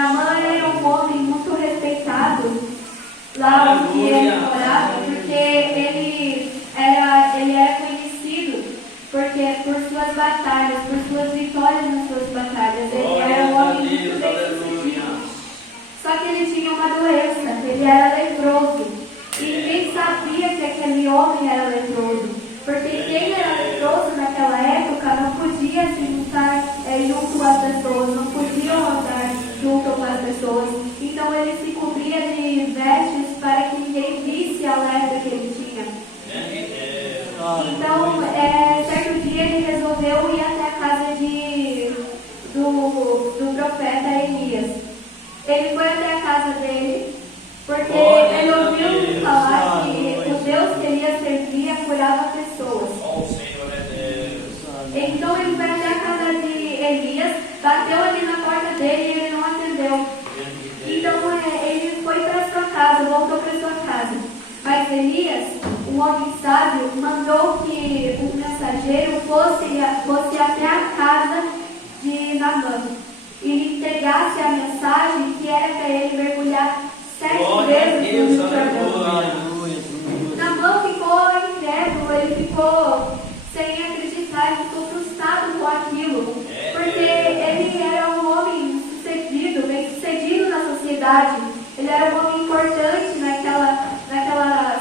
Naamã era um homem muito respeitado lá onde ele morava, porque ele era conhecido por suas batalhas, por suas vitórias nas suas batalhas. Ele era um homem muito bem-sucedido. Só que ele tinha uma doença, ele era leproso. E ninguém sabia que aquele homem era leproso. Porque quem era leproso naquela época não podia se juntar junto às pessoas, não podiam andar junto com as pessoas. Então ele se cobria de vestes para que ninguém visse a lepra que ele tinha. Então, certo dia ele resolveu ir até a casa do profeta Elias. Ele foi até a casa dele, porque ele ouviu falar que o Deus que Elias servia curava pessoas. Então ele foi até a casa de Elias, bateu ali na porta dele e ele não atendeu. Então ele foi para sua casa, voltou para sua casa. Mas Elias, um homem sábio, mandou que um mensageiro fosse até a casa de Naamã e lhe entregasse a mensagem que era para ele mergulhar 7 vezes no Rio Jordão. Naamã ficou incrédulo, ele ficou sem acreditar, ele ficou frustrado com aquilo, porque ele era um homem sucedido, bem sucedido na sociedade, ele era um homem importante naquela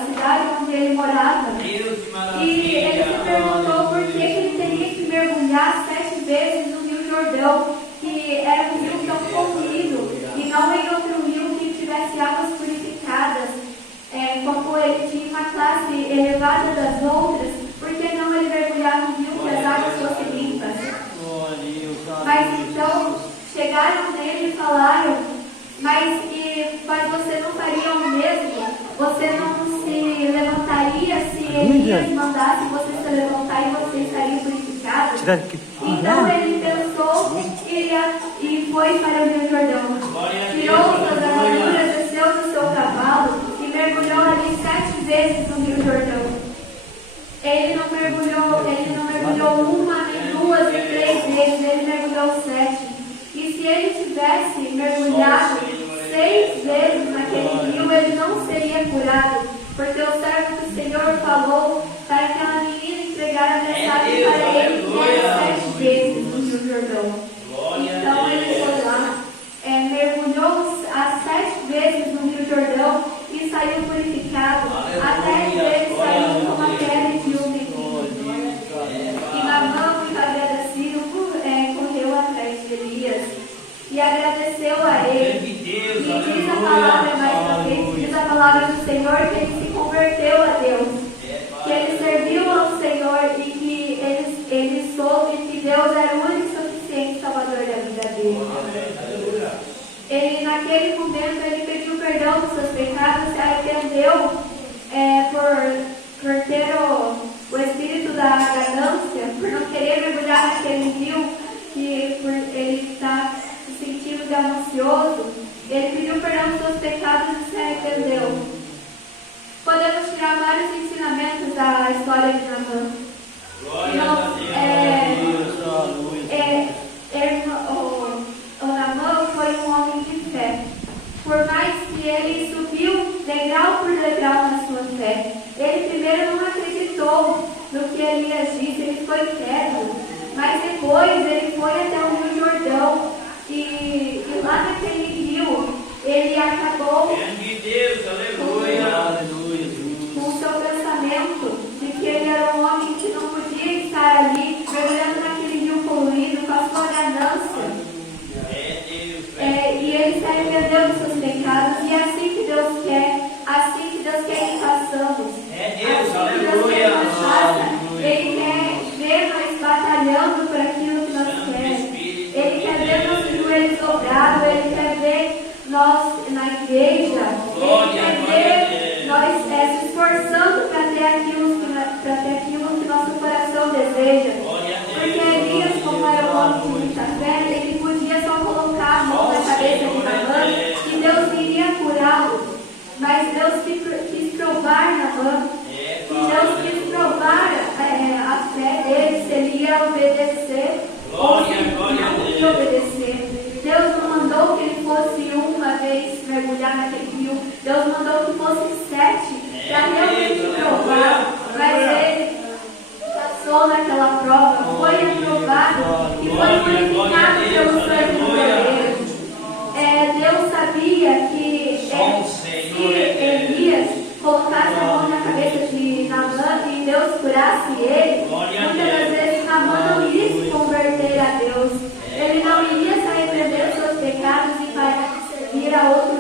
cidade onde ele morava. E ele se perguntou por que ele teria que mergulhar 7 vezes no Rio Jordão, que era um rio tão poluído, e não em outro rio que tivesse águas purificadas, como ele tinha uma classe elevada das outras. Por que não ele mergulhar no rio que as águas fossem limpas? Mas então chegaram nele e falaram: mas você não faria o mesmo? Você não se levantaria se Elias mandasse você se levantar e você estaria purificado? Então ele pensou e foi para o Rio Jordão. Tirou suas armaduras, desceu do seu cavalo e mergulhou ali 7 vezes no Rio Jordão. Ele não mergulhou uma, nem 2, nem 3 vezes, ele mergulhou 7. E se ele tivesse mergulhado 6 vezes naquele rio, ele não seria curado, porque o servo do Senhor falou para aquela menina entregar a mensagem para ele 7 vezes no Rio Jordão. Então ele foi lá, mergulhou as 7 vezes no Rio Jordão e saiu purificado, até que ele saiu com uma pele de umedade. E Naamã, muito agradecido, correu atrás de Elias e agradeceu a ele. E diz a palavra mais uma vez, diz a palavra do Senhor que ele se converteu a Deus, que ele serviu ao Senhor e que ele soube que Deus era o único e suficiente Salvador da vida dele. Ele, naquele momento, ele pediu perdão dos seus pecados, se arrependeu por ter o espírito da ganância, por não querer mergulhar naquele rio, por ele estar se sentindo ganancioso. Ele pediu perdão dos seus pecados e se arrependeu. Podemos tirar vários ensinamentos da história de Naamã. O Naamã foi um homem de fé. Por mais que ele subiu degrau por degrau na sua fé, ele primeiro não acreditou no que Elias disse, ele foi incrédulo. Mas depois ele foi até o Rio Jordão e lá naquele rio ele acabou com o seu pensamento de que ele era um homem que não podia estar ali mergulhando naquele rio poluído com a sua ganância. E ele se arrependeu dos seus pecados, e é assim que Deus quer que façamos. Assim que Deus quer que nós façamos. Ele quer ver nós batalhando por aquilo que nós queremos. Ele quer ver nossos joelhos dobrados, ele quer ver nós na igreja, ele quer ver nós se esforçando para ter aquilo que nosso coração deseja. Porque Elias, como era um homem de muita fé, ele podia só colocar a mão na cabeça de Naamã e Deus iria curá-lo. Mas Deus quis provar Naamã, e Deus quis provar a fé dele, se ele ia obedecer ou se ele não ia obedecer. Deus não mandou que ele fosse Deus mandou que fosse 7 para realmente provar, mas ele passou naquela prova, foi aprovado e foi purificado pelo sangue do Cordeiro. Deus sabia que se Elias colocasse a mão na cabeça de Naamã e Deus curasse ele, muitas das vezes Naamã não iria se converter a Deus. Ele não iria se arrepender dos seus pecados e parar de servir a outro